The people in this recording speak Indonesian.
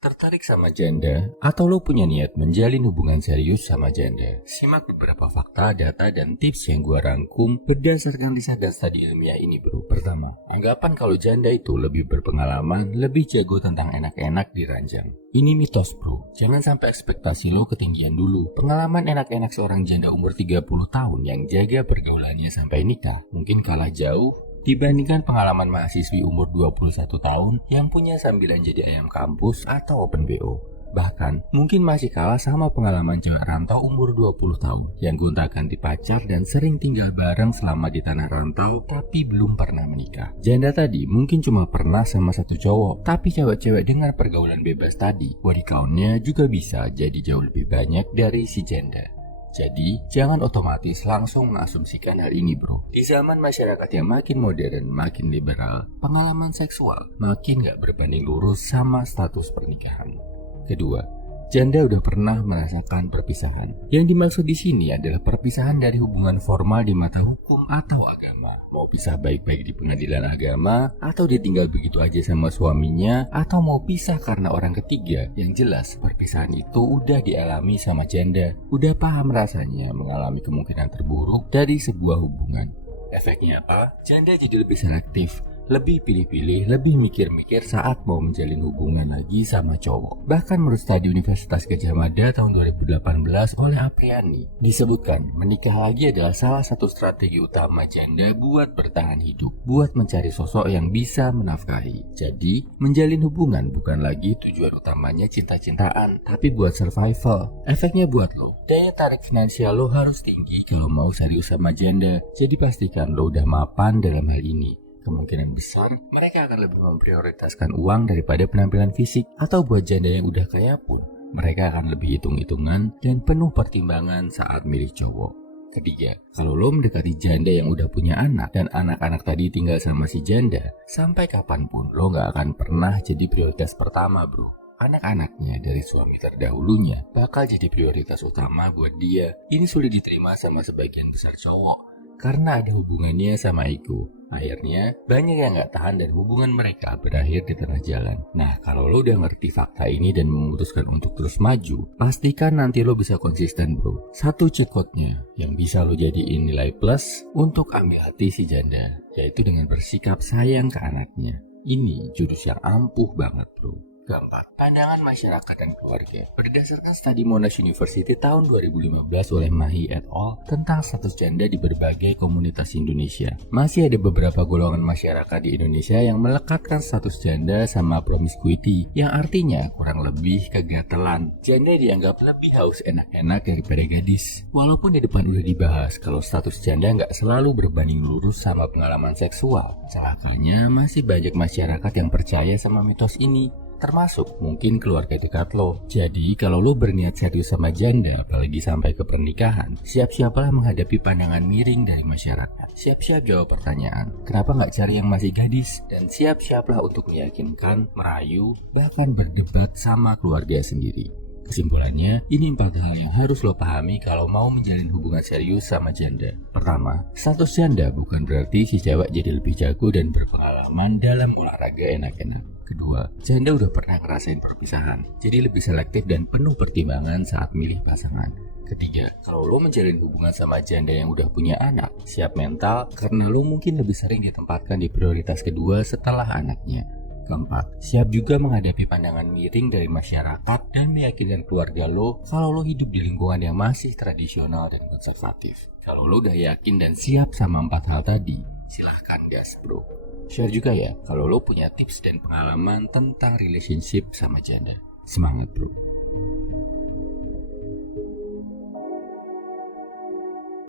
Tertarik sama janda, atau lo punya niat menjalin hubungan serius sama janda? Simak beberapa fakta, data, dan tips yang gue rangkum berdasarkan riset dan studi ilmiah ini bro. Pertama, anggapan kalau janda itu lebih berpengalaman, lebih jago tentang enak-enak di ranjang. Ini mitos bro, jangan sampai ekspektasi lo ketinggian dulu. Pengalaman enak-enak seorang janda umur 30 tahun yang jaga pergaulannya sampai nikah mungkin kalah jauh dibandingkan pengalaman mahasiswi umur 21 tahun yang punya sambilan jadi ayam kampus atau open BO. Bahkan, mungkin masih kalah sama pengalaman cewek rantau umur 20 tahun yang gonta-ganti pacar dan sering tinggal bareng selama di tanah rantau tapi belum pernah menikah. Janda tadi mungkin cuma pernah sama satu cowok, tapi cewek-cewek dengan pergaulan bebas tadi, body count-nya juga bisa jadi jauh lebih banyak dari si janda. Jadi, jangan otomatis langsung mengasumsikan hal ini bro. Di zaman masyarakat yang makin modern, makin liberal, pengalaman seksual makin gak berbanding lurus sama status pernikahan. Kedua, janda udah pernah merasakan perpisahan. Yang dimaksud di sini adalah perpisahan dari hubungan formal di mata hukum atau agama. Mau pisah baik-baik di pengadilan agama, atau ditinggal begitu aja sama suaminya, atau mau pisah karena orang ketiga. Yang jelas, perpisahan itu udah dialami sama janda. Udah paham rasanya mengalami kemungkinan terburuk dari sebuah hubungan. Efeknya apa? Janda jadi lebih selektif, lebih pilih-pilih, lebih mikir-mikir saat mau menjalin hubungan lagi sama cowok. Bahkan menurut studi Universitas Gadjah Mada tahun 2018 oleh Apriani, disebutkan menikah lagi adalah salah satu strategi utama janda buat bertahan hidup, buat mencari sosok yang bisa menafkahi. Jadi, menjalin hubungan bukan lagi tujuan utamanya cinta-cintaan, tapi buat survival. Efeknya buat lo, daya tarik finansial lo harus tinggi kalau mau serius sama janda. Jadi pastikan lo udah mapan dalam hal ini. Kemungkinan besar mereka akan lebih memprioritaskan uang daripada penampilan fisik. Atau buat janda yang udah kaya pun, mereka akan lebih hitung-hitungan dan penuh pertimbangan saat milih cowok. Ketiga, kalau lo mendekati janda yang udah punya anak dan anak-anak tadi tinggal sama si janda, sampai kapanpun lo gak akan pernah jadi prioritas pertama bro. Anak-anaknya dari suami terdahulunya bakal jadi prioritas utama buat dia. Ini sulit diterima sama sebagian besar cowok karena ada hubungannya sama ego. Akhirnya, banyak yang gak tahan dan hubungan mereka berakhir di tengah jalan. Nah, kalau lo udah ngerti fakta ini dan memutuskan untuk terus maju, pastikan nanti lo bisa konsisten bro. Satu cekotnya yang bisa lo jadiin nilai plus untuk ambil hati si janda, yaitu dengan bersikap sayang ke anaknya. Ini jurus yang ampuh banget bro. Keempat, pandangan masyarakat dan keluarga. Berdasarkan studi Monash University tahun 2015 oleh Mahi et al. Tentang status janda di berbagai komunitas Indonesia, masih ada beberapa golongan masyarakat di Indonesia yang melekatkan status janda sama promiscuity, yang artinya kurang lebih kegatelan. Janda dianggap lebih haus enak-enak daripada gadis. Walaupun di depan udah dibahas kalau status janda nggak selalu berbanding lurus sama pengalaman seksual, celakanya masih banyak masyarakat yang percaya sama mitos ini, termasuk mungkin keluarga dekat lo. Jadi kalau lo berniat serius sama janda, apalagi sampai ke pernikahan, siap-siapalah menghadapi pandangan miring dari masyarakat. Siap-siap jawab pertanyaan, kenapa nggak cari yang masih gadis? Dan siap-siaplah untuk meyakinkan, merayu, bahkan berdebat sama keluarga sendiri. Kesimpulannya, ini 4 hal yang harus lo pahami kalau mau menjalin hubungan serius sama janda. Pertama, status janda bukan berarti si cewek jadi lebih jago dan berpengalaman dalam olahraga enak-enak. Kedua, janda udah pernah ngerasain perpisahan, jadi lebih selektif dan penuh pertimbangan saat milih pasangan. Ketiga, kalau lo menjalin hubungan sama janda yang udah punya anak, siap mental karena lo mungkin lebih sering ditempatkan di prioritas kedua setelah anaknya. Keempat, siap juga menghadapi pandangan miring dari masyarakat dan meyakinkan keluarga lo kalau lo hidup di lingkungan yang masih tradisional dan konservatif. Kalau lo udah yakin dan siap sama 4 hal tadi, silahkan gas bro. Share juga ya kalau lo punya tips dan pengalaman tentang relationship sama janda. Semangat bro.